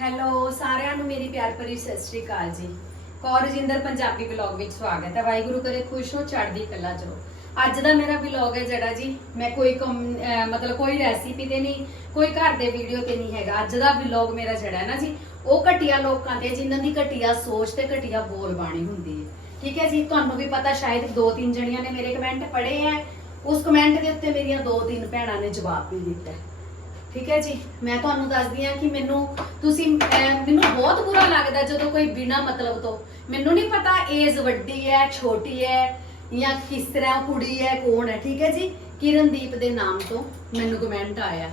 Hello ਸਾਰਿਆਂ ਨੂੰ ਮੇਰੀ ਪਿਆਰ ਭਰੀ ਸਤਿ ਸ਼੍ਰੀ ਅਕਾਲ ਜੀ। ਕੌਰ ਰਜਿੰਦਰ ਪੰਜਾਬੀ ਵਲੌਗ ਵਿੱਚ ਸਵਾਗਤ ਹੈ। ਵਾਹਿਗੁਰੂ ਕਰੇ ਖੁਸ਼ ਹੋ, ਚੜ੍ਹਦੀ ਕਲਾ ਚ ਅੱਜ ਦਾ ਮੇਰਾ ਵਲੌਗ ਹੈ ਜਿਹੜਾ ਜੀ, ਮੈਂ ਕੋਈ ਕੰਮ- ਮਤਲਬ ਕੋਈ ਰੈਸਿਪੀ ਤੇ ਨਹੀਂ, ਕੋਈ ਘਰ ਦੇ ਵੀਡੀਓ ਤੇ ਨਹੀਂ ਹੈਗਾ। ਅੱਜ ਦਾ ਵਲੌਗ ਮੇਰਾ ਜਿਹੜਾ ਹੈ ਨਾ ਜੀ, ਉਹ ਘਟੀਆ ਲੋਕਾਂ ਤੇ, ਜਿਨ੍ਹਾਂ ਦੀ ਘਟੀਆ ਸੋਚ ਤੇ ਘਟੀਆ ਬੋਲ ਬਾਣੀ ਹੁੰਦੀ ਹੈ। ਠੀਕ ਹੈ ਜੀ? ਤੁਹਾਨੂੰ ਵੀ ਪਤਾ ਸ਼ਾਇਦ ਦੋ ਤਿੰਨ ਜਣੀਆਂ ਨੇ ਮੇਰੇ ਕਮੈਂਟ ਪੜ੍ਹੇ ਹੈ। ਉਸ ਕਮੈਂਟ ਦੇ ਉੱਤੇ ਮੇਰੀਆਂ ਦੋ ਤਿੰਨ ਭੈਣਾਂ ਨੇ ਜਵਾਬ ਵੀ ਦਿੱਤਾ ਠੀਕ ਹੈ ਜੀ? ਮੈਂ ਤੁਹਾਨੂੰ ਦੱਸਦੀ ਹਾਂ ਕਿ ਮੈਨੂੰ ਤੁਸੀਂ ਮੈਨੂੰ ਬਹੁਤ ਬੁਰਾ ਲੱਗਦਾ ਜਦੋਂ ਕੋਈ ਬਿਨਾ ਮਤਲਬ ਤੋਂ, ਮੈਨੂੰ ਨਹੀਂ ਪਤਾ ਏਜ ਵੱਡੀ ਹੈ, ਛੋਟੀ ਹੈ ਜਾਂ ਕਿਸ ਤਰ੍ਹਾਂ ਕੁੜੀ ਹੈ, ਕੌਣ ਹੈ, ਠੀਕ ਹੈ ਜੀ? ਕਿਰਨਦੀਪ ਦੇ ਨਾਮ ਤੋਂ ਮੈਨੂੰ ਕਮੈਂਟ ਆਇਆ।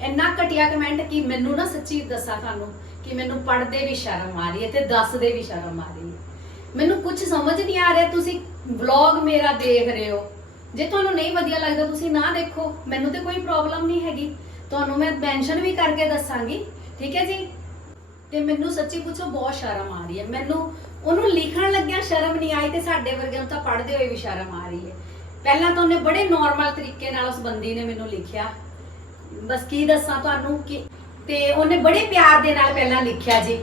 ਇੰਨਾ ਘਟੀਆ ਕਮੈਂਟ ਕਿ ਮੈਨੂੰ ਨਾ ਸੱਚੀ ਦੱਸਾਂ ਤੁਹਾਨੂੰ ਕਿ ਮੈਨੂੰ ਪੜ੍ਹਦੇ ਵੀ ਸ਼ਰਮ ਆ ਰਹੀ ਹੈ ਤੇ ਦੱਸਦੇ ਵੀ ਸ਼ਰਮ ਆ ਰਹੀ ਹੈ। ਮੈਨੂੰ ਕੁਝ ਸਮਝ ਨਹੀਂ ਆ ਰਿਹਾ, ਤੁਸੀਂ ਵਲੌਗ ਮੇਰਾ ਦੇਖ ਰਹੇ ਹੋ। ਜੇ ਤੁਹਾਨੂੰ ਨਹੀਂ ਵਧੀਆ ਲੱਗਦਾ, ਤੁਸੀਂ ਨਾ ਦੇਖੋ। ਮੈਨੂੰ ਤੇ ਕੋਈ ਪ੍ਰੋਬਲਮ ਨਹੀਂ ਹੈਗੀ। ਤੁਹਾਨੂੰ ਮੈਂ ਮੈਂਸ਼ਨ ਵੀ ਕਰਕੇ ਦੱਸਾਂਗੀ, ਠੀਕ ਹੈ ਜੀ? ਤੇ ਮੈਨੂੰ ਸੱਚੀ ਪੁੱਛੋ, ਬਹੁਤ ਸ਼ਰਮ ਆ ਰਹੀ ਹੈ। ਮੈਨੂੰ ਉਹਨੂੰ ਲਿਖਣ ਲੱਗਿਆ ਸ਼ਰਮ ਨਹੀਂ ਆਈ ਤੇ ਸਾਡੇ ਵਰਗਿਆਂ ਨੂੰ ਤਾਂ ਪੜ੍ਹਦੇ ਹੋਏ ਵੀ ਸ਼ਰਮ ਆ ਰਹੀ ਹੈ। ਪਹਿਲਾਂ ਤਾਂ ਉਹਨੇ ਬੜੇ ਨਾਰਮਲ ਤਰੀਕੇ ਨਾਲ ਉਸ ਬੰਦੀ ਨੇ ਮੈਨੂੰ ਲਿਖਿਆ। ਬਸ ਕੀ ਦੱਸਾਂ ਤੁਹਾਨੂੰ ਕਿ ਤੇ ਉਹਨੇ ਬੜੇ ਪਿਆਰ ਦੇ ਨਾਲ ਪਹਿਲਾਂ ਲਿਖਿਆ ਜੀ।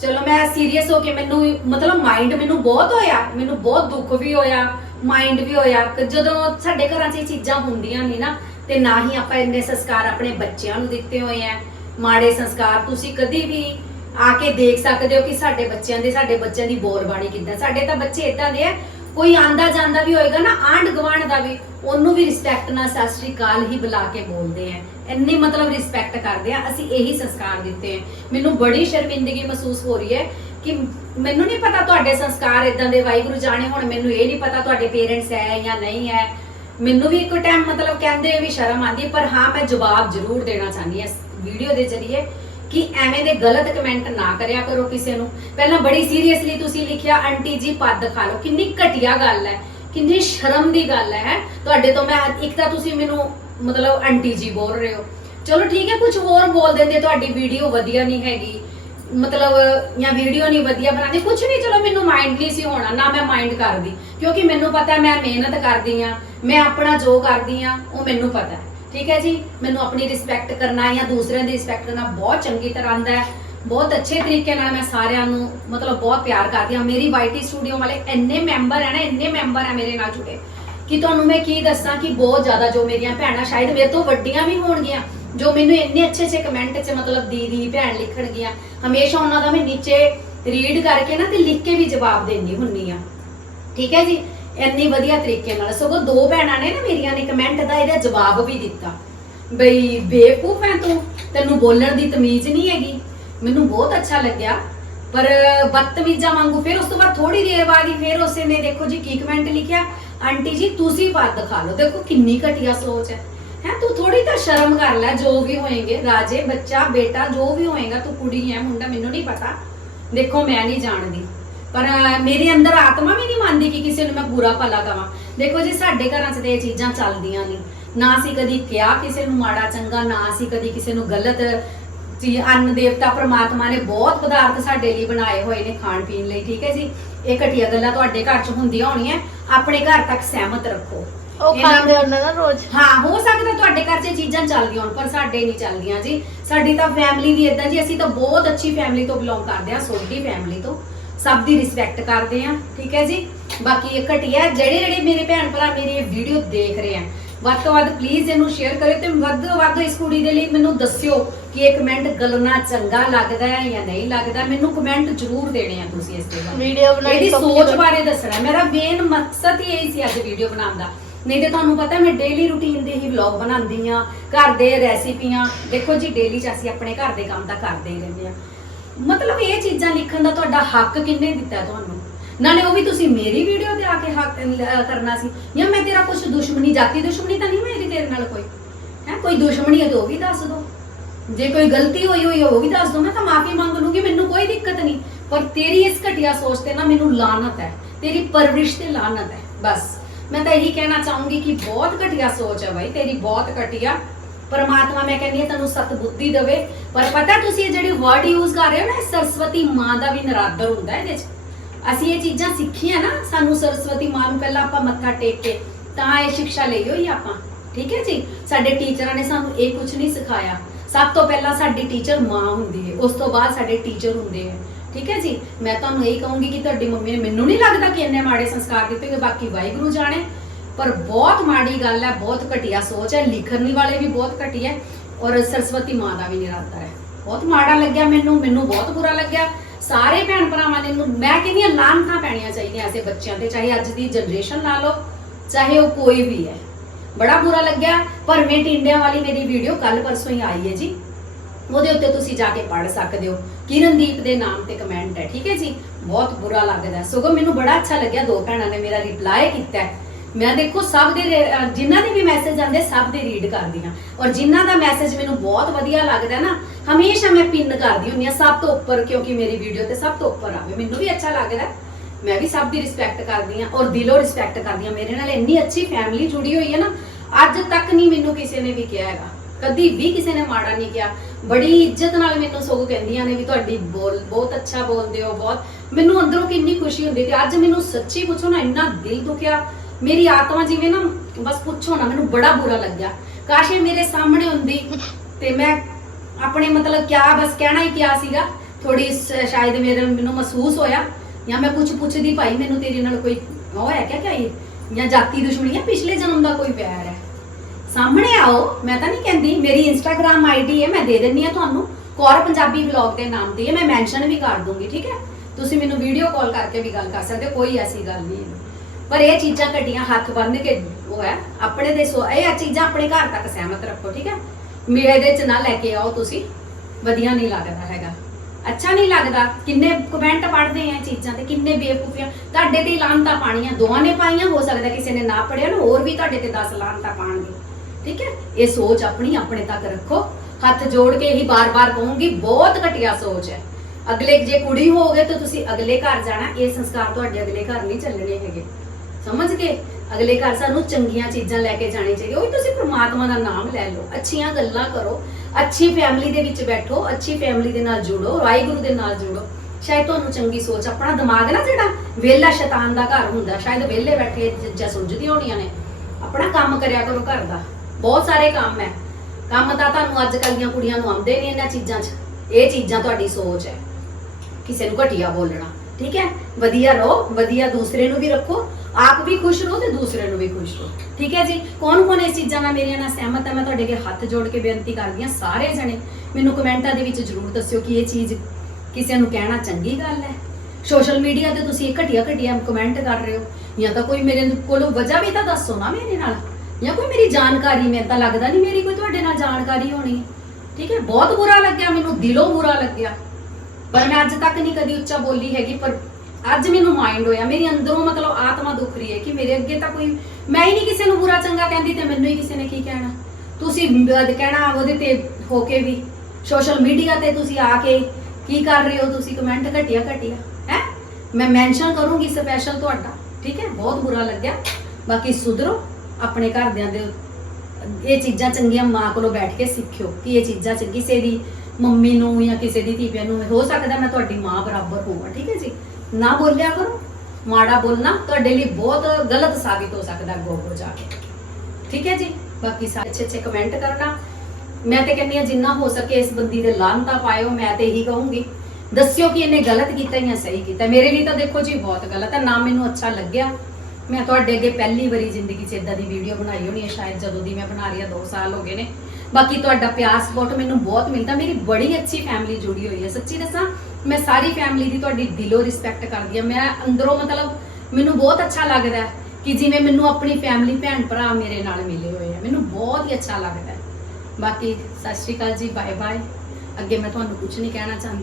ਚਲੋ ਮੈਂ ਸੀਰੀਅਸ ਹੋ ਕੇ ਮੈਨੂੰ ਮਤਲਬ ਮਾਈਂਡ ਮੈਨੂੰ ਬਹੁਤ ਹੋਇਆ, ਮੈਨੂੰ ਬਹੁਤ ਦੁੱਖ ਵੀ ਹੋਇਆ ਮਾਈਂਡ ਵੀ ਹੋਇਆ। ਜਦੋਂ ਸਾਡੇ ਘਰਾਂ 'ਚ ਇਹ ਚੀਜ਼ਾਂ ਹੁੰਦੀਆਂ ਨਹੀਂ ਨਾ ਤੇ ਨਾ ਹੀ ਆਪਾਂ ਇੰਨੇ ਸੰਸਕਾਰ ਆਪਣੇ ਬੱਚਿਆਂ ਨੂੰ ਦਿੱਤੇ ਹੋਏ ਆ। ਮਾੜੇ ਸੰਸਕਾਰ ਤੁਸੀਂ ਕਦੀ ਵੀ ਆ ਕੇ ਦੇਖ ਸਕਦੇ ਹੋ ਕਿ ਸਾਡੇ ਬੱਚਿਆਂ ਦੇ, ਸਾਡੇ ਬੱਚਿਆਂ ਦੀ ਬੋਲ ਬਾਣੀ ਕਿੱਦਾਂ। ਸਾਡੇ ਤਾਂ ਬੱਚੇ ਇਦਾਂ ਦੇ ਆ, ਕੋਈ ਆਂਦਾ ਜਾਂਦਾ ਵੀ ਹੋਏਗਾ ਨਾ ਆਂਡ ਗਵਾਂਡ ਦਾ ਵੀ, ਉਹਨੂੰ ਵੀ ਰਿਸਪੈਕਟ ਨਾਲ ਸਤਿ ਸ਼੍ਰੀ ਅਕਾਲ ਹੀ ਬੁਲਾ ਕੇ ਬੋਲਦੇ ਆ। ਇੰਨੀ ਮਤਲਬ ਰਿਸਪੈਕਟ ਕਰਦੇ ਆ, ਅਸੀਂ ਇਹੀ ਸੰਸਕਾਰ ਦਿੱਤੇ ਆ। ਮੈਨੂੰ ਬੜੀ ਸ਼ਰਮਿੰਦਗੀ ਮਹਿਸੂਸ ਹੋ ਰਹੀ ਹੈ ਕਿ ਮੈਨੂੰ ਨਹੀਂ ਪਤਾ ਤੁਹਾਡੇ ਸੰਸਕਾਰ ਇਦਾਂ ਦੇ ਵਾਹਿਗੁਰੂ ਜਾਣੇ ਹੁਣ, ਮੈਨੂੰ ਇਹ ਨਹੀਂ ਪਤਾ ਤੁਹਾਡੇ ਪੇਰੈਂਟਸ ਹੈ ਜਾਂ ਨਹੀਂ ਹੈ। ਮੈਨੂੰ ਵੀ ਇੱਕ ਟਾਈਮ ਮਤਲਬ ਕਹਿੰਦੇ ਵੀ ਸ਼ਰਮ ਆਉਂਦੀ ਹੈ, ਪਰ ਹਾਂ ਮੈਂ ਜਵਾਬ ਜ਼ਰੂਰ ਦੇਣਾ ਚਾਹੁੰਦੀ ਹਾਂ ਇਸ ਵੀਡੀਓ ਦੇ ਜ਼ਰੀਏ ਕਿ ਐਵੇਂ ਦੇ ਗਲਤ ਕਮੈਂਟ ਨਾ ਕਰਿਆ ਕਰੋ ਕਿਸੇ ਨੂੰ। ਪਹਿਲਾਂ ਬੜੀ ਸੀਰੀਅਸਲੀ ਤੁਸੀਂ ਲਿਖਿਆ ਆਂਟੀ ਜੀ ਪੱਦ ਖਾ ਲਓ। ਕਿੰਨੀ ਘਟੀਆ ਗੱਲ ਹੈ ਕਿੰਨੀ ਸ਼ਰਮ ਦੀ ਗੱਲ ਹੈ। ਤੁਹਾਡੇ ਤੋਂ ਮੈਂ ਇੱਕ ਤਾਂ ਤੁਸੀਂ ਮੈਨੂੰ ਮਤਲਬ ਆਂਟੀ ਜੀ ਬੋਲ ਰਹੇ ਹੋ। ਚਲੋ ਠੀਕ ਹੈ ਕੁਝ ਹੋਰ ਬੋਲ ਦਿੰਦੇ ਤੁਹਾਡੀ ਵੀਡੀਓ ਵਧੀਆ ਨਹੀਂ ਹੈਗੀ। ਮਤਲਬ ਜਾਂ ਵੀਡੀਓ ਨਹੀਂ ਵਧੀਆ ਬਣਾਉਂਦੀ ਕੁਝ ਵੀ ਚਲੋ ਮੈਨੂੰ ਮਾਈਂਡ ਸੀ ਹੋਣਾ, ਨਾ ਮੈਂ ਮਾਈਂਡ ਕਰਦੀ। ਕਿਉਂਕਿ ਮੈਨੂੰ ਪਤਾ ਮੈਂ ਮਿਹਨਤ ਕਰਦੀ ਆ ਮੈਂ ਆਪਣਾ ਜੋ ਕਰਦੀ ਆ ਉਹ ਮੈਨੂੰ ਪਤਾ ਠੀਕ ਹੈ ਜੀ? ਮੈਨੂੰ ਆਪਣੀ ਰਿਸਪੈਕਟ ਕਰਨਾ ਜਾਂ ਦੂਸਰਿਆਂ ਦੀ ਰਿਸਪੈਕਟ ਕਰਨਾ ਬਹੁਤ ਚੰਗੀ ਤਰ੍ਹਾਂ ਆਉਂਦਾ ਹੈ। ਬਹੁਤ ਅੱਛੇ ਤਰੀਕੇ ਨਾਲ ਮੈਂ ਸਾਰਿਆਂ ਨੂੰ ਮਤਲਬ ਬਹੁਤ ਪਿਆਰ ਕਰਦੀ ਹਾਂ। ਮੇਰੀ ਵਾਈਟੀ ਸਟੂਡੀਓ ਵਾਲੇ ਇੰਨੇ ਮੈਂਬਰ ਹੈ ਨਾ, ਇੰਨੇ ਮੈਂਬਰ ਹੈ ਮੇਰੇ ਨਾਲ ਜੁੜੇ। ਕਿ ਤੁਹਾਨੂੰ ਮੈਂ ਕੀ ਦੱਸਾਂ ਕਿ ਬਹੁਤ ਜ਼ਿਆਦਾ ਜੋ ਮੇਰੀਆਂ ਭੈਣਾਂ, ਸ਼ਾਇਦ ਮੇਰੇ ਤੋਂ ਵੱਡੀਆਂ ਵੀ ਹੋਣਗੀਆਂ ਜੋ ਮੈਨੂੰ ਇੰਨੇ ਅੱਛੇ ਅੱਛੇ ਕਮੈਂਟ 'ਚ ਮਤਲਬ ਦੀਦੀ, ਭੈਣ ਲਿਖਣਗੀਆਂ ਹਮੇਸ਼ਾ ਉਹਨਾਂ ਦਾ ਮੈਂ ਨੀਚੇ ਰੀਡ ਕਰਕੇ ਨਾ ਤੇ ਲਿਖ ਕੇ ਵੀ ਜਵਾਬ ਦਿੰਦੀ ਹੁੰਨੀ ਆ ਠੀਕ ਹੈ ਜੀ? ਇੰਨੀ ਵਧੀਆ ਤਰੀਕੇ ਨਾਲ। ਸਗੋਂ ਦੋ ਭੈਣਾਂ ਨੇ ਨਾ ਮੇਰੀਆਂ ਨੇ ਕਮੈਂਟ ਦਾ ਇਹਦਾ ਜਵਾਬ ਵੀ ਦਿੱਤਾ। ਬਈ, ਬੇਵਕੂਫ ਹੈ ਤੂੰ। ਤੈਨੂੰ ਬੋਲਣ ਦੀ ਤਮੀਜ਼ ਨਹੀਂ ਹੈਗੀ। ਮੈਨੂੰ ਬਹੁਤ ਅੱਛਾ ਲੱਗਿਆ। ਪਰ ਬਦਤਮੀਜ਼ਾਂ ਵਾਂਗੂ ਫਿਰ ਉਸ ਤੋਂ ਬਾਅਦ ਥੋੜੀ ਦੇਰ ਬਾਅਦ ਹੀ ਫਿਰ ਉਸੇ ਨੇ ਦੇਖੋ ਜੀ ਕੀ ਕਮੈਂਟ ਲਿਖਿਆ, ਆਂਟੀ ਜੀ, ਤੁਸੀਂ ਪੱਦ ਦਿਖਾ ਲਓ। ਦੇਖੋ ਕਿੰਨੀ ਘਟੀਆ ਸੋਚ ਹੈ। ਹੈ, ਤੂੰ ਥੋੜੀ ਸ਼ਰਮ ਕਰ ਲੈ, ਜੋ ਵੀ ਹੋਏਗੇ, ਰਾਜੇ, ਬੱਚਾ, ਬੇਟਾ, ਜੋ ਵੀ ਹੋਏਗਾ, ਤੂੰ ਕੁੜੀ ਹੈ, ਮੁੰਡਾ ਮੈਨੂੰ ਨਹੀਂ ਪਤਾ। ਦੇਖੋ, ਮੈਂ ਨਹੀਂ ਜਾਣਦੀ। ਪਰ ਮੇਰੇ ਅੰਦਰ ਆਤਮਾ ਵੀ ਨਹੀਂ ਮੰਨਦੀ ਕਿ ਕਿਸੇ ਨੂੰ ਮੈਂ ਬੁਰਾ ਭਲਾ ਕਵਾਂ। ਦੇਖੋ ਜੀ, ਸਾਡੇ ਘਰਾਂ 'ਚ ਤੇ ਇਹ ਚੀਜ਼ਾਂ ਚੱਲਦੀਆਂ ਨਹੀਂ। ਨਾ ਅਸੀਂ ਕਦੀ ਕਿਹਾ ਕਿਸੇ ਨੂੰ ਮਾੜਾ ਚੰਗਾ, ਨਾ ਅਸੀਂ ਕਦੀ ਕਿਸੇ ਨੂੰ ਗਲਤ ਚੀਜ਼, ਅੰਨ ਦੇਵਤਾ, ਪ੍ਰਮਾਤਮਾ ਨੇ ਬਹੁਤ ਪਦਾਰਥ ਸਾਡੇ ਲਈ ਬਣਾਏ ਹੋਏ ਨੇ ਖਾਣ ਪੀਣ ਲਈ, ਠੀਕ ਹੈ ਜੀ? ਇਹ ਘਟੀਆ ਗੱਲਾਂ ਤੁਹਾਡੇ ਘਰ 'ਚ ਹੁੰਦੀਆਂ ਹੋਣੀਆਂ। ਆਪਣੇ ਘਰ ਤੱਕ ਸਹਿਮਤ ਰੱਖੋ। ਉਹ ਇਹਨਾਂ- ਖਾਂਦੇ ਉਹਨਾਂ ਨਾ ਰੋਜ਼। ਹਾਂ ਹੋ ਸਕਦਾ ਤੁਹਾਡੇ ਘਰ 'ਚ ਚੀਜ਼ਾਂ ਚੱਲਦੀਆਂ ਹੋਣ ਪਰ ਸਾਡੇ ਨਹੀਂ ਚੱਲਦੀਆਂ ਜੀ। ਸਾਡੀ ਤਾਂ ਫੈਮਿਲੀ ਵੀ ਇਦਾਂ ਜੀ ਅਸੀਂ ਤਾਂ ਬਹੁਤ ਅੱਛੀ ਫੈਮਿਲੀ ਤੋਂ ਬਿਲੋਂਗ ਕਰਦੇ ਹਾਂ ਸੋਢੀ ਫੈਮਿਲੀ ਤੋਂ। ਸਭ ਦੀ ਰਿਸਪੈਕਟ ਕਰਦੇ ਹਾਂ ਠੀਕ ਹੈ ਜੀ? ਬਾਕੀ ਇਹ ਘਟੀਆ ਜਿਹੜੇ ਜਿਹੜੇ ਮੇਰੇ ਭੈਣ ਭਰਾ ਮੇਰੀ ਇਹ ਵੀਡੀਓ ਦੇਖ ਰਹੇ ਆ ਵੱਧ ਤੋਂ ਵੱਧ ਪਲੀਜ਼ ਇਹਨੂੰ ਸ਼ੇਅਰ ਕਰਿਓ ਤੇ ਵੱਧ ਤੋਂ ਵੱਧ ਇਸ ਕੁੜੀ ਦੇ ਲਈ ਮੈਨੂੰ ਦੱਸਿਓ ਕਿ ਇਹ ਕਮੈਂਟ ਗਲਣਾ ਚੰਗਾ ਲੱਗਦਾ ਹੈ ਜਾਂ ਨਹੀਂ ਲੱਗਦਾ। ਮੈਨੂੰ ਕਮੈਂਟ ਜ਼ਰੂਰ ਦੇਣੇ ਆ ਤੁਸੀਂ ਇਸ ਬਾਰੇ ਵੀਡੀਓ ਬਣਾਈ ਇਹਦੀ ਸੋਚ ਬਾਰੇ ਦੱਸਣਾ। ਮੇਰਾ ਮੇਨ ਮਕਸਦ ਹੀ ਇਹੀ ਸੀ ਅੱਜ ਵੀਡੀਓ ਬਣਾਉਣ ਦਾ। ਨਹੀਂ ਤੇ ਤੁਹਾਨੂੰ ਪਤਾ ਮੈਂ ਡੇਲੀ ਰੂਟੀਨ ਦੇ ਹੀ ਵਲੌਗ ਬਣਾਉਂਦੀ ਆ ਘਰ ਦੇ ਰੈਸਿਪੀਆਂ। ਦੇਖੋ ਜੀ ਡੇਲੀ ਚ ਅਸੀਂ ਆਪਣੇ ਘਰ ਦੇ ਕੰਮ ਤਾਂ ਕਰਦੇ ਹੀ ਰਹਿੰਦੇ ਆ ਮਤਲਬ ਇਹ ਚੀਜ਼ਾਂ ਲਿਖਣ ਦਾ ਤੁਹਾਡਾ ਹੱਕ ਕਿੰਨੇ ਦਿੱਤਾ ਤੁਹਾਨੂੰ? ਨਾਲੇ ਉਹ ਵੀ ਤੁਸੀਂ ਮੇਰੀ ਵੀਡੀਓ ਤੇ ਆ ਕੇ ਹੱਕ ਕਰਨਾ ਸੀ। ਜਾਂ ਮੈਂ ਤੇਰਾ ਕੁਝ ਦੁਸ਼ਮਣੀ, ਜਾਤੀ ਦੁਸ਼ਮਣੀ ਤਾਂ ਨਹੀਂ ਮੇਰੀ ਤੇਰੇ ਨਾਲ ਕੋਈ? ਹੈ, ਕੋਈ ਦੁਸ਼ਮਣੀ ਹੈ ਤਾਂ ਉਹ ਵੀ ਦੱਸ ਦੋ। ਜੇ ਕੋਈ ਗਲਤੀ ਹੋਈ ਹੋਈ ਉਹ ਵੀ ਦੱਸ ਦੋ। ਮੈਂ ਤਾਂ ਮਾਫੀ ਮੰਗ ਲੂੰਗੀ, ਮੈਨੂੰ ਕੋਈ ਦਿੱਕਤ ਨਹੀਂ। ਪਰ ਤੇਰੀ ਇਸ ਘਟੀਆ ਸੋਚ ਤੇ ਨਾ ਮੈਨੂੰ ਲਾਨਤ ਹੈ। ਤੇਰੀ ਪਰਵਰਿਸ਼ ਤੇ ਲਾਨਤ ਹੈ। ਬਸ। ਮੈਂ ਤਾਂ ਇਹੀ ਕਹਿਣਾ ਚਾਹੂੰਗੀ ਕਿ ਬਹੁਤ ਘਟੀਆ ਸੋਚ ਹੈ ਬਾਈ, ਤੇਰੀ ਬਹੁਤ ਘਟੀਆ। ਪਰਮਾਤਮਾ, ਮੈਂ ਕਹਿੰਦੀ ਹਾਂ ਤੁਹਾਨੂੰ ਸਤ ਦੇਵੇ। ਪਰ ਪਤਾ ਤੁਸੀਂ ਇਹ ਜਿਹੜੀ ਵਰਡ ਯੂਜ਼ ਕਰ ਰਹੇ ਹੋ ਨਾ, ਇਹ ਸਰਸਵਤੀ ਮਾਂ ਦਾ ਵੀ ਨਰਾਦਰ ਹੁੰਦਾ ਇਹਦੇ 'ਚ। ਅਸੀਂ ਇਹ ਚੀਜ਼ਾਂ ਸਿੱਖੀਆਂ ਨਾ, ਸਾਨੂੰ ਸਰਸਵਤੀ ਮਾਂ ਨੂੰ ਪਹਿਲਾਂ ਆਪਾਂ ਮੱਥਾ ਟੇਕ ਕੇ ਤਾਂ ਇਹ ਸਿੱਖਿਆ ਲਈ ਹੋਈ ਆਪਾਂ। ਠੀਕ ਹੈ ਜੀ? ਸਾਡੇ ਟੀਚਰਾਂ ਨੇ ਸਾਨੂੰ ਇਹ ਕੁਝ ਨਹੀਂ ਸਿਖਾਇਆ। ਸਭ ਤੋਂ ਪਹਿਲਾਂ ਸਾਡੀ ਟੀਚਰ ਮਾਂ ਹੁੰਦੀ ਹੈ। ਉਸ ਤੋਂ ਬਾਅਦ ਸਾਡੇ ਟੀਚਰ ਹੁੰਦੇ ਹੈ ਠੀਕ ਹੈ ਜੀ? ਮੈਂ ਤੁਹਾਨੂੰ ਇਹੀ ਕਹੂੰਗੀ ਕਿ ਤੁਹਾਡੀ ਮੰਮੀ ਨੇ ਮੈਨੂੰ ਨਹੀਂ ਲੱਗਦਾ ਕਿ ਇੰਨੇ ਮਾੜੇ ਸੰਸਕਾਰ ਦਿੱਤੇ ਕਿ ਬਾਕੀ ਵਾਹਿਗੁਰੂ ਜਾਣੇ। ਪਰ ਬਹੁਤ ਮਾੜੀ ਗੱਲ ਹੈ, ਬਹੁਤ ਘਟੀਆ ਸੋਚ ਹੈ, ਲਿਖਣ ਵਾਲੇ ਵੀ ਬਹੁਤ ਘਟੀਆ ਹੈ ਔਰ ਸਰਸਵਤੀ ਮਾਂ ਦਾ ਵੀ ਨਿਰਾਦਰ ਹੈ। ਬਹੁਤ ਮਾੜਾ ਲੱਗਿਆ ਮੈਨੂੰ ਮੈਨੂੰ ਬਹੁਤ ਬੁਰਾ ਲੱਗਿਆ। ਸਾਰੇ ਭੈਣ ਭਰਾਵਾਂ ਨੇ ਨੂੰ ਮੈਂ ਕਹਿੰਦੀ ਹਾਂ ਲਾਂਘਾਂ ਪੈਣੀਆਂ ਚਾਹੀਦੀਆਂ ਐਸੇ ਬੱਚਿਆਂ ਤੇ, ਚਾਹੇ ਅੱਜ ਦੀ ਜਨਰੇਸ਼ਨ ਲਾ ਲਓ, ਚਾਹੇ ਉਹ ਕੋਈ ਵੀ ਹੈ। ਬੜਾ ਬੁਰਾ ਲੱਗਿਆ, ਪਰ ਮੇਟ ਇੰਡੀਆ ਵਾਲੀ ਮੇਰੀ ਵੀਡੀਓ ਕੱਲ ਪਰਸੋਂ ਹੀ ਆਈ ਹੈ ਜੀ। ਉਹਦੇ ਉੱਤੇ ਤੁਸੀਂ ਜਾ ਕੇ ਪੜ੍ਹ ਸਕਦੇ ਹੋ। ਕਿਰਨਦੀਪ ਦੇ ਨਾਮ ਤੇ ਕਮੈਂਟ ਹੈ, ਠੀਕ ਹੈ ਜੀ? ਬਹੁਤ ਬੁਰਾ ਲੱਗਦਾ ਹੈ। ਸਗੋਂ ਮੈਨੂੰ ਬੜਾ ਅੱਛਾ ਲੱਗਿਆ। ਦੋ ਭੈਣਾਂ ਨੇ ਮੇਰਾ ਰਿਪਲਾਈ ਕੀਤਾ ਮੈਂ ਦੇਖੋ, ਸਭ ਦੇ ਜਿਨ੍ਹਾਂ ਦੇ ਵੀ ਮੈਸੇਜ ਆਉਂਦੇ, ਸਭ ਦੇ ਰੀਡ ਕਰਦੀ ਹਾਂ। ਔਰ ਜਿਨ੍ਹਾਂ ਦਾ ਮੈਸੇਜ ਮੈਨੂੰ ਬਹੁਤ ਵਧੀਆ ਲੱਗਦਾ ਨਾ, ਹਮੇਸ਼ਾ ਮੈਂ ਪਿੰਨ ਕਰਦੀ ਹੁੰਦੀ ਹਾਂ, ਸਭ ਤੋਂ ਉੱਪਰ, ਕਿਉਂਕਿ ਮੇਰੀ ਵੀਡੀਓ ਤੇ ਸਭ ਤੋਂ ਉੱਪਰ ਆਵੇ। ਮੈਨੂੰ ਵੀ ਅੱਛਾ ਲੱਗਦਾ ਮੈਂ ਵੀ ਸਭ ਦੀ ਰਿਸਪੈਕਟ ਕਰਦੀ ਹਾਂ ਔਰ ਦਿਲੋਂ ਰਿਸਪੈਕਟ ਕਰਦੀ ਹਾਂ। ਮੇਰੇ ਨਾਲ ਇੰਨੀ ਅੱਛੀ ਫੈਮਿਲੀ ਜੁੜੀ ਹੋਈ ਹੈ ਨਾ, ਅੱਜ ਤੱਕ ਨਹੀਂ ਮੈਨੂੰ ਕਿਸੇ ਨੇ ਵੀ ਕਿਹਾ ਹੈਗਾ। ਕਦੀ ਵੀ ਕਿਸੇ ਨੇ ਮਾੜਾ ਨਹੀਂ ਕਿਹਾ। ਬੜੀ ਇੱਜ਼ਤ ਨਾਲ ਮੈਨੂੰ ਸਗੋਂ ਕਹਿੰਦੀਆਂ ਨੇ ਵੀ ਤੁਹਾਡੀ ਬੋਲ, ਬਹੁਤ ਅੱਛਾ ਬੋਲਦੇ ਹੋ, ਬਹੁਤ। ਮੈਨੂੰ ਅੰਦਰੋਂ ਕਿੰਨੀ ਖੁਸ਼ੀ ਹੁੰਦੀ ਤੇ ਅੱਜ ਮੈਨੂੰ ਸੱਚੀ ਪੁੱਛੋ ਨਾ, ਇੰਨਾ ਦਿਲ ਦੁਖਿਆ। ਮੇਰੀ ਆਤਮਾ ਜਿਵੇਂ ਨਾ, ਬਸ ਪੁੱਛੋ ਨਾ, ਮੈਨੂੰ ਬੜਾ ਬੁਰਾ ਲੱਗਿਆ। ਕਾਸ਼ ਮੇਰੇ ਸਾਹਮਣੇ ਹੁੰਦੀ ਤੇ ਮੈਂ ਆਪਣੇ ਮਤਲਬ ਕਿਆ, ਬਸ ਕਹਿਣਾ ਹੀ ਕਿਆ ਸੀਗਾ। ਥੋੜੀ ਸ਼ਾਇਦ ਮੇਰੇ ਮੈਨੂੰ ਮਹਿਸੂਸ ਹੋਇਆ ਜਾਂ ਮੈਂ ਕੁਝ ਪੁੱਛਦੀ ਭਾਈ, ਮੈਨੂੰ ਤੇਰੇ ਨਾਲ ਕੋਈ ਉਹ ਹੈ ਕਿਆ ਕਿਆ ਇਹ? ਜਾਂ ਜਾਤੀ ਦੁਸ਼ਮਣੀ ਹੈ? ਪਿਛਲੇ ਜਨਮ ਦਾ ਕੋਈ ਪਿਆਰ ਹੈ। ਸਾਹਮਣੇ ਆਓ, ਮੈਂ ਤਾਂ ਨਹੀਂ ਕਹਿੰਦੀ, ਮੇਰੀ ਇੰਸਟਾਗ੍ਰam ਆਈਡੀ ਹੈ, ਮੈਂ ਦੇ ਦਿੰਨੀ ਆ ਤੁਹਾਨੂੰ। ਕੌਰ ਪੰਜਾਬੀ ਵਲੌਗ ਦੇ ਨਾਮ ਦੀ ਹੈ, ਮੈਂ ਮੈਂਸ਼ਨ ਵੀ ਕਰ ਦੂੰਗੀ, ਠੀਕ ਹੈ? ਤੁਸੀਂ ਮੈਨੂੰ ਵੀਡੀਓ ਕਾਲ ਕਰਕੇ ਵੀ ਗੱਲ ਕਰ ਸਕਦੇ ਹੋ, ਕੋਈ ਐਸੀ ਗੱਲ ਨਹੀਂ ਹੈ। ਪਰ ਇਹ ਚੀਜ਼ਾਂ ਘਟੀਆਂ, ਹੱਥ ਬੰਨ ਕੇ ਉਹ ਹੈ, ਆਪਣੇ ਦੇ ਸੋ ਇਹ ਚੀਜ਼ਾਂ ਆਪਣੇ ਘਰ ਤੱਕ ਸਹਿਮਤ ਰੱਖੋ, ਠੀਕ ਹੈ? ਮੇਰੇ ਦੇ ਚ ਨਾ ਲੈ ਕੇ ਆਓ ਤੁਸੀਂ, ਵਧੀਆ ਨਹੀਂ ਲੱਗਦਾ ਹੈਗਾ। ਅੱਛਾ ਨਹੀਂ ਲੱਗਦਾ, ਕਿੰਨੇ ਕਮੈਂਟ ਪੜ੍ਹਦੇ ਆ ਚੀਜ਼ਾਂ ਤੇ, ਕਿੰਨੇ ਬੇਵਕੂਫੀਆਂ। ਤੁਹਾਡੇ ਤੇ ਲਾਂਤਾ ਪਾਣੀਆਂ ਦੋਵਾਂ ਨੇ ਪਾਈਆਂ, ਹੋ ਸਕਦਾ ਕਿਸੇ ਨੇ ਨਾ ਪੜਿਆ ਨਾ, ਹੋਰ ਵੀ ਤੁਹਾਡੇ ਤੇ 10 ਲਾਂਤਾ ਪਾਣਗੇ ਠੀਕ ਹੈ? ਇਹ ਸੋਚ ਆਪਣੀ ਆਪਣੇ ਤੱਕ ਰੱਖੋ। ਹੱਥ ਜੋੜ ਕੇ ਹੀ ਬਾਰ-ਬਾਰ ਕਹੂੰਗੀ, ਬਹੁਤ ਘਟੀਆ ਸੋਚ ਹੈ। ਅਗਲੇ ਜੇ ਕੁੜੀ ਹੋਗੇ ਤਾਂ ਤੁਸੀਂ ਅਗਲੇ ਘਰ ਜਾਣਾ, ਇਹ ਸੰਸਕਾਰ ਤੁਹਾਡੇ ਅਗਲੇ ਘਰ ਨਹੀਂ ਚੱਲਣੇ ਹੈਗੇ। ਸਮਝ ਗਏ? ਅਗਲੇ ਘਰ ਸਾਨੂੰ ਚੰਗੀਆਂ ਚੀਜ਼ਾਂ ਲੈ ਕੇ ਜਾਣੀ ਚਾਹੀਦੀ, ਉਹ ਤੁਸੀਂ ਪ੍ਰਮਾਤਮਾ ਦਾ ਨਾਮ ਲੈ ਲਓ, ਅੱਛੀਆਂ ਗੱਲਾਂ ਕਰੋ, ਅੱਛੀ ਫੈਮਿਲੀ ਦੇ ਵਿੱਚ ਬੈਠੋ, ਅੱਛੀ ਫੈਮਿਲੀ ਦੇ ਨਾਲ ਜੁੜੋ ਵਾਹਿਗੁਰੂ ਦੇ ਨਾਲ ਜੁੜੋ। ਸ਼ਾਇਦ ਤੁਹਾਨੂੰ ਚੰਗੀ ਸੋਚ, ਆਪਣਾ ਦਿਮਾਗ ਨਾ ਜਿਹੜਾ ਵਿਹਲਾ ਸ਼ੈਤਾਨ ਦਾ ਘਰ ਹੁੰਦਾ, ਸ਼ਾਇਦ ਵਿਹਲੇ ਬੈਠੇ ਚੀਜ਼ਾਂ ਸੁਝਦੀਆਂ ਹੋਣੀਆਂ ਨੇ। ਆਪਣਾ ਕੰਮ ਕਰਿਆ ਕਰੋ ਘਰ ਦਾ। ਬਹੁਤ ਸਾਰੇ ਕੰਮ ਹੈ। ਕੰਮ ਤਾਂ ਤੁਹਾਨੂੰ ਅੱਜ ਕੱਲ੍ਹ ਦੀਆਂ ਕੁੜੀਆਂ ਨੂੰ ਆਉਂਦੇ ਨਹੀਂ ਇਹਨਾਂ ਚੀਜ਼ਾਂ 'ਚ। ਇਹ ਚੀਜ਼ਾਂ ਤੁਹਾਡੀ ਸੋਚ ਹੈ। ਕਿਸੇ ਨੂੰ ਘਟੀਆ ਬੋਲਣਾ, ਠੀਕ ਹੈ? ਵਧੀਆ ਰਹੋ, ਵਧੀਆ ਦੂਸਰੇ ਨੂੰ ਵੀ ਰੱਖੋ, ਆਪ ਵੀ ਖੁਸ਼ ਰਹੋ ਤੇ ਦੂਸਰੇ ਨੂੰ ਵੀ ਖੁਸ਼ ਰਹੋ। ਠੀਕ ਹੈ ਜੀ? ਕੌਣ ਕੌਣ ਇਸ ਚੀਜ਼ਾਂ ਨਾਲ ਮੇਰੀਆਂ ਨਾਲ ਸਹਿਮਤ ਹੈ? ਮੈਂ ਤੁਹਾਡੇ ਅੱਗੇ ਹੱਥ ਜੋੜ ਕੇ ਬੇਨਤੀ ਕਰਦੀ ਹਾਂ ਸਾਰੇ ਜਣੇ, ਮੈਨੂੰ ਕਮੈਂਟਾਂ ਦੇ ਵਿੱਚ ਜਰੂਰ ਦੱਸਿਓ ਕਿ ਇਹ ਚੀਜ਼ ਕਿਸੇ ਨੂੰ ਕਹਿਣਾ ਚੰਗੀ ਗੱਲ ਹੈ। ਸੋਸ਼ਲ ਮੀਡੀਆ ਤੇ ਤੁਸੀਂ ਇਹ ਘਟੀਆ ਘਟੀਆ ਕਮੈਂਟ ਕਰ ਰਹੇ ਹੋ। ਜਾਂ ਤਾਂ ਕੋਈ ਮੇਰੇ ਕੋਲੋਂ ਵਜ੍ਹਾ ਵੀ ਤਾਂ ਦੱਸੋ ਨਾ ਮੇਰੇ ਨਾਲ। ਜਾਂ ਕੋਈ ਮੇਰੀ ਜਾਣਕਾਰੀ, ਮੈਨੂੰ ਤਾਂ ਲੱਗਦਾ ਨਹੀਂ ਮੇਰੀ ਕੋਈ ਤੁਹਾਡੇ ਨਾਲ ਜਾਣਕਾਰੀ ਹੋਣੀ। ਠੀਕ ਹੈ, ਬਹੁਤ ਬੁਰਾ ਲੱਗਿਆ, ਮੈਨੂੰ ਦਿਲੋਂ ਬੁਰਾ ਲੱਗਿਆ। ਪਰ ਮੈਂ ਅੱਜ ਤੱਕ ਨਹੀਂ ਕਦੀ ਉੱਚਾ ਬੋਲੀ ਹੈਗੀ, ਪਰ ਅੱਜ ਮੈਨੂੰ ਮਾਈਂਡ ਹੋਇਆ, ਮੇਰੀ ਅੰਦਰੋਂ ਮਤਲਬ ਆਤਮਾ ਦੁੱਖ ਰਹੀ ਹੈ ਕਿ ਮੇਰੇ ਅੱਗੇ ਤਾਂ ਕੋਈ ਮੈਂ ਹੀ ਨਹੀਂ ਕਿਸੇ ਨੂੰ ਬੁਰਾ ਚੰਗਾ ਕਹਿੰਦੀ ਤੇ ਮੈਨੂੰ ਹੀ ਕਿਸੇ ਨੇ ਕੀ ਕਹਿਣਾ। ਤੁਸੀਂ ਕਹਿਣਾ ਉਹਦੇ ਤੇ ਹੋ ਕੇ ਵੀ ਸੋਸ਼ਲ ਮੀਡੀਆ ਤੇ ਤੁਸੀਂ ਆ ਕੇ ਕੀ ਕਰ ਰਹੇ ਹੋ ਤੁਸੀਂ? ਕਮੈਂਟ ਘਟਿਆ ਘਟਿਆ। ਹੈ? ਮੈਂ ਮੈਂਸ਼ਨ ਕਰੂੰਗੀ ਸਪੈਸ਼ਲ ਤੁਹਾਡਾ। ਠੀਕ ਹੈ, ਬਹੁਤ ਬੁਰਾ ਲੱਗਿਆ। ਬਾਕੀ ਸੁਧਰੋ। ਆਪਣੇ ਘਰਦਿਆਂ ਦੇ ਇਹ ਚੀਜ਼ਾਂ ਚੰਗੀਆਂ ਮਾਂ ਕੋਲੋਂ ਬੈਠ ਕੇ ਸਿੱਖਿਓ ਕਿ ਇਹ ਚੀਜ਼ਾਂ ਚ ਕਿਸੇ ਦੀ ਮੰਮੀ ਨੂੰ ਜਾਂ ਕਿਸੇ ਦੀ ਧੀ ਨੂੰ ਹੋ ਸਕਦਾ ਮੈਂ ਤੁਹਾਡੀ ਮਾਂ ਬਰਾਬਰ ਹੋਵਾਂ, ਠੀਕ ਹੈ ਜੀ? ਨਾ ਬੋਲਿਆ ਕਰੋ, ਮਾੜਾ ਬੋਲਣਾ ਤੁਹਾਡੇ ਲਈ ਬਹੁਤ ਗਲਤ ਸਾਬਿਤ ਹੋ ਸਕਦਾ ਅੱਗੋਂ ਜਾ ਕੇ। ਠੀਕ ਹੈ ਜੀ? ਬਾਕੀ ਸਾਰੇ ਅੱਛੇ ਅੱਛੇ ਕਮੈਂਟ ਕਰਨਾ। ਮੈਂ ਤੇ ਕਹਿੰਦੀ ਆ ਜਿੰਨਾ ਹੋ ਸਕੇ ਇਸ ਬੰਦੀ ਦੇ ਲਾਂਤਾ ਪਾਇਓ, ਮੈਂ ਤੇ ਇਹੀ ਕਹੂੰਗੀ। ਦੱਸਿਓ ਕਿ ਇਹਨੇ ਗਲਤ ਕੀਤਾ ਜਾਂ ਸਹੀ ਕੀਤਾ। ਮੇਰੇ ਲਈ ਤਾਂ ਦੇਖੋ ਜੀ ਬਹੁਤ ਗਲਤ ਹੈ, ਨਾ ਮੈਨੂੰ ਅੱਛਾ ਲੱਗਿਆ। ਮੈਂ ਤੁਹਾਡੇ ਅੱਗੇ ਪਹਿਲੀ ਵਾਰੀ ਜ਼ਿੰਦਗੀ 'ਚ ਇਦਾਂ ਦੀ ਵੀਡੀਓ ਬਣਾਈ ਹੋਣੀ ਹੈ, ਸ਼ਾਇਦ ਜਦੋਂ ਦੀ ਮੈਂ ਬਣਾ ਰਹੀ ਹਾਂ 2 ਸਾਲ ਹੋ ਗਏ ਨੇ। ਬਾਕੀ ਤੁਹਾਡਾ ਪਿਆਰ ਸਪੋਰਟ ਮੈਨੂੰ ਬਹੁਤ ਮਿਲਦਾ। ਮੇਰੀ ਬੜੀ ਅੱਛੀ ਫੈਮਿਲੀ ਜੁੜੀ ਹੋਈ ਹੈ। ਸੱਚੀ ਦੱਸਾਂ, ਮੈਂ ਸਾਰੀ ਫੈਮਿਲੀ ਦੀ ਤੁਹਾਡੀ ਦਿਲੋਂ ਰਿਸਪੈਕਟ ਕਰਦੀ ਹਾਂ। ਮੈਂ ਅੰਦਰੋਂ ਮਤਲਬ ਮੈਨੂੰ ਬਹੁਤ ਅੱਛਾ ਲੱਗਦਾ ਕਿ ਜਿਵੇਂ ਮੈਨੂੰ ਆਪਣੀ ਫੈਮਿਲੀ ਭੈਣ ਭਰਾ ਮੇਰੇ ਨਾਲ ਮਿਲੇ ਹੋਏ ਆ ਮੈਨੂੰ ਬਹੁਤ ਹੀ ਅੱਛਾ ਲੱਗਦਾ ਬਾਕੀ ਸਤਿ ਸ਼੍ਰੀ ਅਕਾਲ ਜੀ ਬਾਏ ਬਾਏ ਅੱਗੇ ਮੈਂ ਤੁਹਾਨੂੰ ਕੁਝ ਨਹੀਂ ਕਹਿਣਾ ਚਾਹੁੰਦੀ।